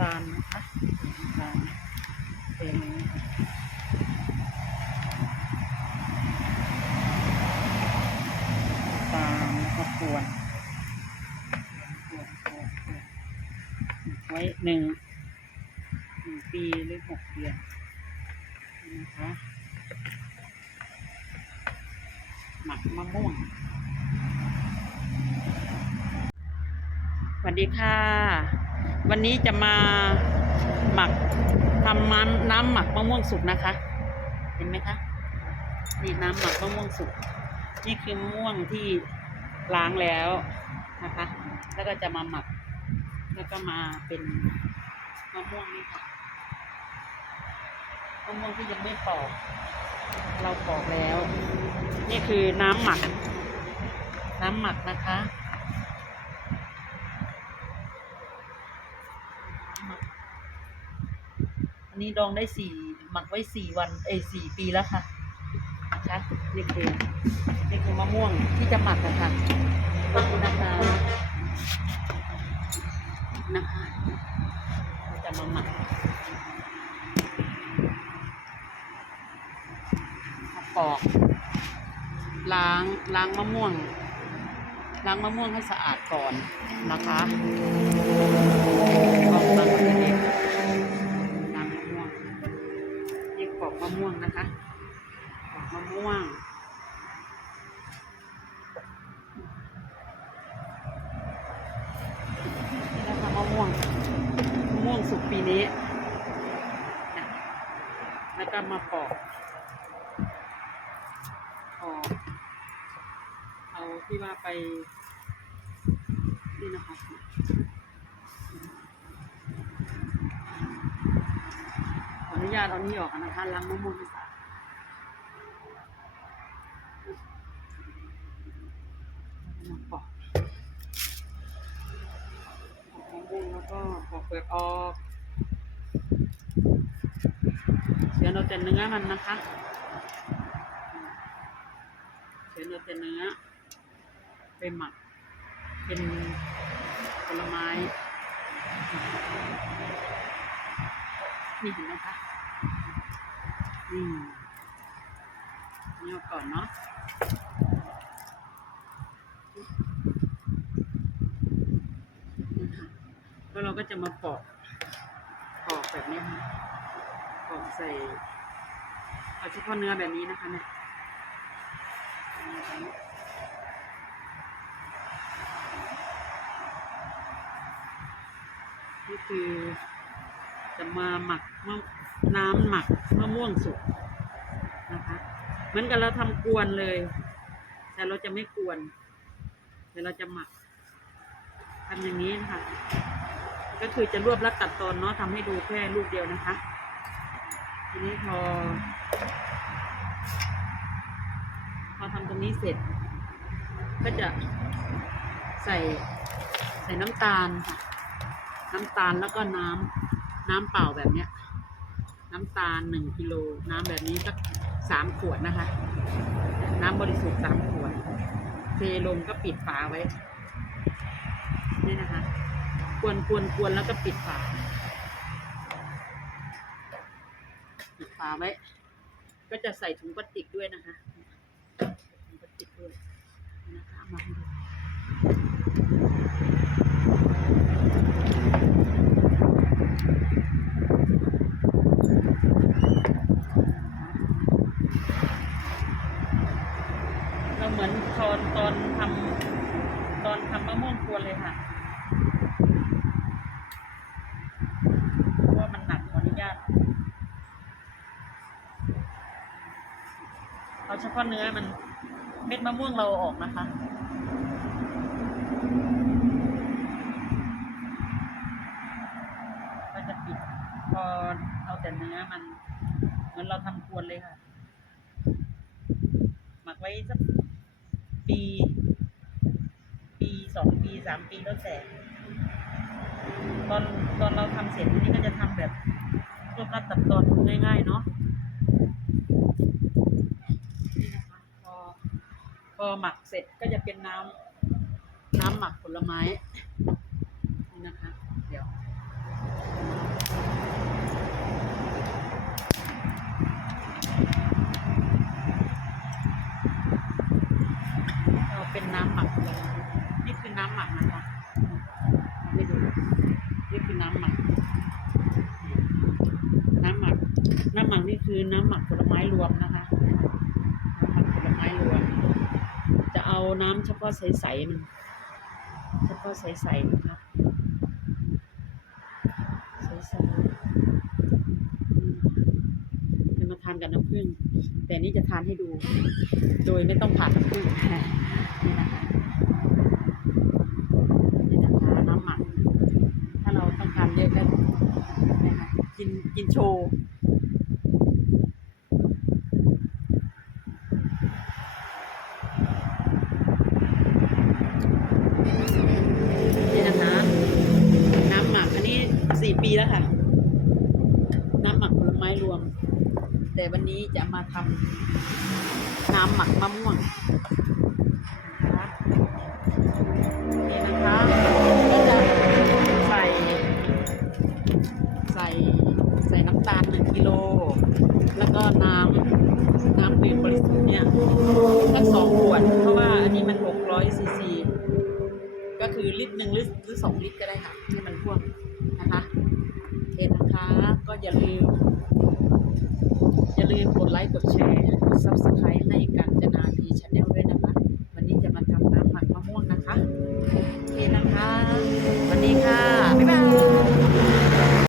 ตาลนะคะน้ำตาลเป็นตาลแล้วก็กวนกวนกวนกวนไว้หนึ่งหนึ่งปีหรือหกเดือนนะคะหมักมะม่วงสวัสดีค่ะ วันนี้จะมาหมักทำน้ำน้ำหมักมะม่วงสุกนะคะ เห็นไหมคะนี่น้ำหมักมะม่วงสุกนี่คือมะม่วงที่ล้างแล้วนะคะ แล้วก็จะมาหมัก แล้วก็มาเป็นมะม่วงนี่ค่ะมะม่วงที่ยังไม่ปอก เราปอกแล้ว นี่คือน้ำหมัก น้ำหมักนะคะน้ำหมัก อันนี้ดองได้สี่หมักไว้สี่วัน เอยสี่ปีแล้วค่ะนะคะนี่คือนี่คือมะม่วงที่จะหมักนะคะนะคะนะคะเราจะมาหมักมาปอกล้างล้างมะม่วง ล้างมะม่วงให้สะอาดก่อนนะคะปอกมะม่วงนี่ล้างมะม่วงนี่ปอกมะม่วงนะคะปอกมะม่วงนี่นะคะมะม่วงมะม่วงสุกปีนี้ แล้วก็มาปอก ออกเอา ที่ว่าไปนี่นะคะขออนุญาตเอานี่ออกนะคะล้างมะม่วงให้สะอาดปอกมะม่วงแล้วก็ปอกเปลือกออกเดี๋ยวเราจะเนื้อมันนะคะเดี๋ยวเราจะเนื้อ ไปหมัก เป็นผลไม้ นี่เห็นไหมคะอืมนี่เอาก่อนเนาะนะคะแล้วเราก็จะมาปอก ปอกแบบนี้ค่ะปอกใส่เอาเฉพาะเนื้อแบบนี้นะคะเนี่ย นี่คือจะมาหมักมะน้ำหมักมะม่วงสุกนะคะเหมือนกับเราทำกวนเลย แต่เราจะไม่กวนแต่เราจะหมักทำอย่างนี้นะคะก็คือจะรวบและตัดตอนเนาะทำให้ดูแค่ลูกเดียวนะคะ ทีนี้พอ พอทำตรงนี้เสร็จ ก็จะใส่ใส่น้ำตาลค่ะ น้ำตาลแล้วก็น้ำน้ำเปล่าแบบเนี้ย น้ำตาลหนึ่งกิโลน้ำแบบนี้สักสามขวดนะคะ น้ำบริสุทธิ์สามขวด เทลงก็ปิดฝาไว้นี่นะคะ กวนกวนกวนแล้วก็ปิดฝาปิดฝาไว้ ก็จะใส่ถุงพลาสติกด้วยนะคะถุงพลาสติกด้วยนะคะมาให้ดูเราเหมือนตอนตอนทำตอนทำมะม่วงกวน เลยค่ะเพราะว่ามันหนักขออนุญาตเอาเฉพาะเนื้อมันเม็ดมะม่วงเราออกนะคะก็จะปิดพอเอาแต่เนื้อมัน เหมือนเราทำกวนเลยค่ะ หมักไว้สักปี สองปีสามปีแล้วแต่ตอนตอนเราทำเสร็จนี่ก็จะทำแบบรวบรัดตัดตอนง่ายๆเนาะนี่นะคะพอพอหมักเสร็จก็จะเป็นน้ำน้ำหมักผลไม้ นี่นะคะ เดี๋ยว น้ำหมักนี่คือน้ำหมักนะคะไม่ดูนี่คือน้ำหมัก น้ำหมัก น้ำหมักนี่คือน้ำหมักผลไม้รวมนะคะน้ำหมักผลไม้รวม จะเอาน้ำเฉพาะใสๆมันเฉพาะใสๆนะคะใสๆจะมาทานกับน้ำผึ้งแต่นี่จะทานให้ดู โดยไม่ต้องผ่านน้ำผึ้งนี่นะคะนี่นะคะน้ำหมัก ถ้าเราต้องการเยอะก็นะคะกินกินโชว์ นี่นะคะ น้ำหมักอันนี้สี่ปีแล้วค่ะ น้ำหมักผลไม้รวม แต่วั นี้จะมาทำน้ำหมักมะม่วงนะคะนี่นะคะก็จะใส่ใส่ใส่น้ำตาลหนึ่งกิโล แล้วก็น้ำน้ำดื่มบริสุทธิ์เนี่ยสักสองขวด เพราะว่าอันนี้มันหกร้อยซีซีก็คือลิตรหนึ่งหรือหรือสองลิตรก็ได้ค่ะให้มันพ่วงนะคะโอเคนะคะก็อย่าลืม กดแชร์ซับสไครต์ให้กันจะนาพีชาแนล